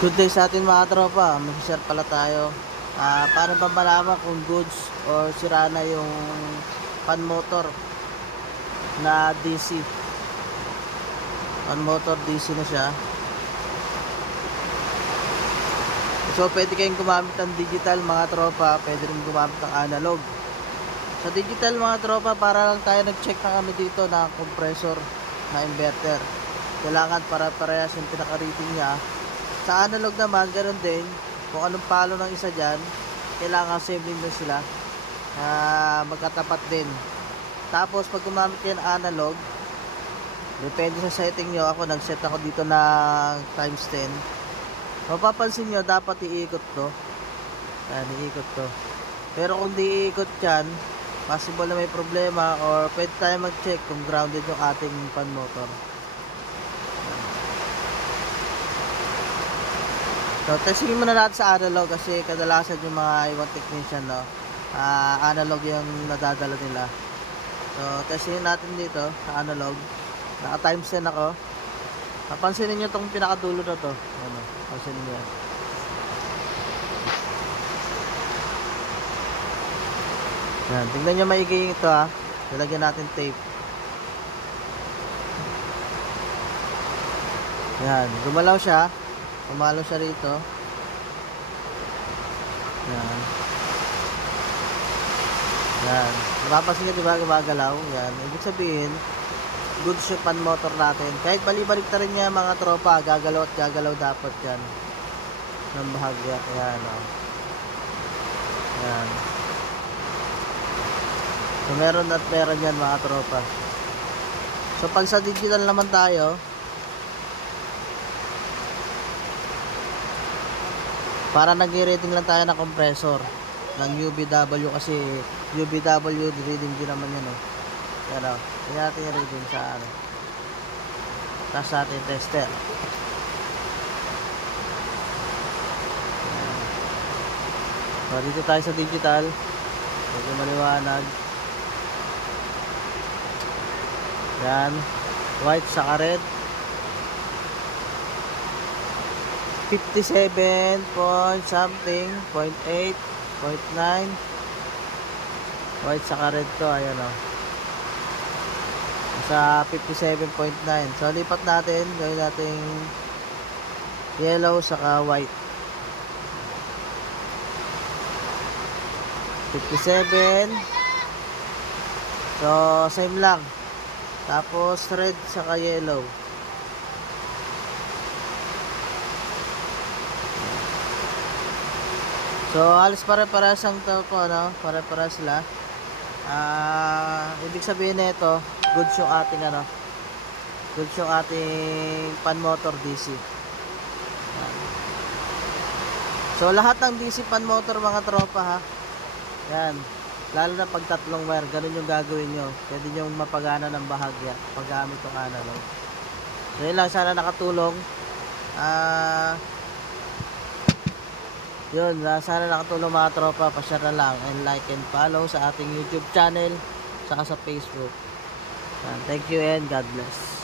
Good day sa atin mga tropa. Mag-share pala tayo. Paano ba malaman kung goods or sira na yung pan motor na DC? Pan motor DC na siya. So pwede kayong gumamit ng digital mga tropa. Pwede rin gumamit ng analog. Sa digital mga tropa, para lang tayo nag-check ng ano dito na compressor na inverter. Kailangan para parehas yung pinaka-rating niya. Sa analog naman, ganoon din. Kung anong palo ng isa dyan, kailangan same din na sila. Magkatapat din. Tapos, pag gumamit kayo ng analog, depende sa setting nyo. Ako, nag-set ako dito ng times 10. Mapapansin nyo, dapat iikot to. Yan, iikot to. Pero kung di iikot yan, possible na may problema or pwede tayo mag-check kung grounded yung ating pan motor. So, testingin muna natin sa analog kasi kadalasan yung mga ibang technician, no, analog yung nadadala nila. So, testingin natin dito sa analog. Naka-times 10 ako. Pansinin nyo itong pinakadulo na to. Ano, pansinin nyo yan. Yan, tingnan nyo maigi ito ha. Lalagyan natin tape. Yan, gumalaw siya. Pumalo siya rito. Yan. Yan. Napapansin nyo diba gumagalaw? Yan. Ibig sabihin, goods yung pan motor natin. Kahit bali-balik na rin niya mga tropa, gagalaw at gagalaw dapat yan. Ng bahagya. Yan o. Yan. So meron at meron yan mga tropa. So pag sa digital naman tayo, para nag-rating lang tayo ng compressor ng UBW kasi UBW reading din naman yan Pero tingnan natin yung reading sa ano. Tapos natin tester. So dito tayo sa digital. Medyo maliwanag. Yan. White saka red. 57 point something, 0.8, 0.9. White saka red to, ayan o. Sa 57.9. So lipat natin, gawin natin yellow saka white. 57. So same lang. Tapos red saka yellow. So, halos pare-parehas ang to po, no? Pare-parehas sila. Ibig sabihin nito, goods yung ating ano, goods yung ating pan motor DC. So, lahat ng DC pan motor mga tropa ha. Yan. Lalo na pag tatlong wire, ganun yung gagawin nyo. Pwede nyo mapagana ng bahagya paggamit ng analog. So, yun lang. Sana nakatulong. Yun, sana nakatulong mga tropa. Pa-share na lang and like and follow sa ating YouTube channel saka sa Facebook. Thank you and God bless.